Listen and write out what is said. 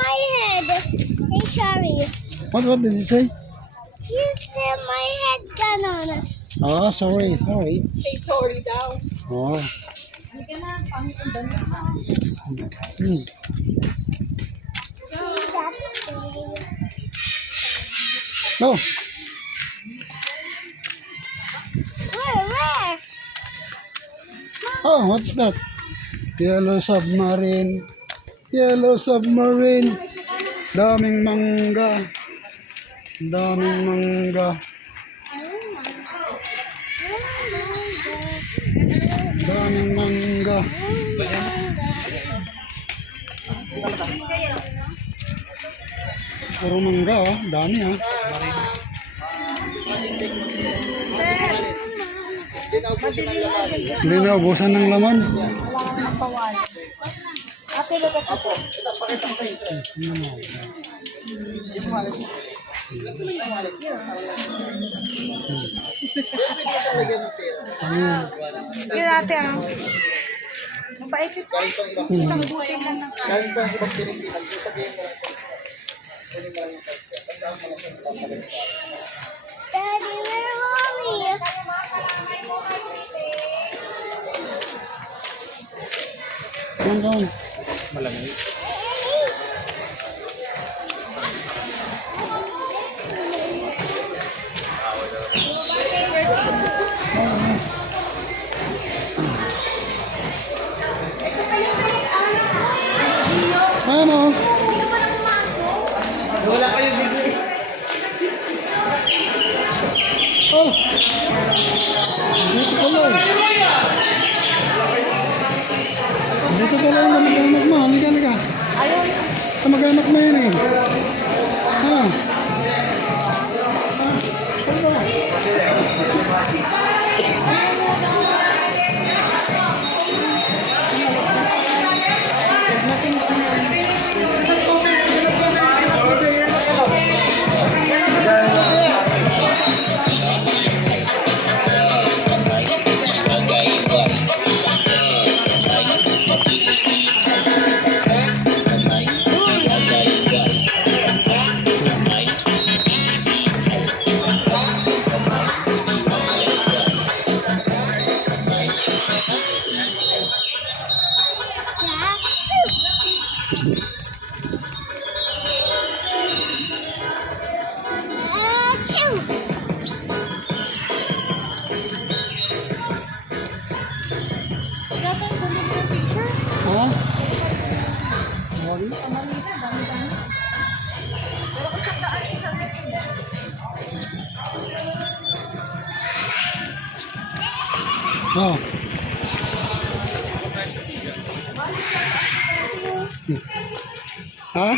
my head. Say sorry. What did you say? You slam my head ganon. Oh, sorry. Say sorry daw. Oh. Hindi ka na, pangit ang damit mo. Hmm. No. Where? Oh, what's that? Yellow submarine. Daming mangga. Puro mangga, oh. Dami, ha. Hindi na ubusan ng laman. Ate, look at this. Sige natin, ah. Mabait ito. Isang butil lang ng kanin. Daddy, where are we? Come on. Ano? Wala pa yung degree. Oh! Dito pala eh. Dito pala yung mag-anak mo. Halika. Sa mag-anak mo yun eh. Ha? Achoo! Ha? Oh. Ha?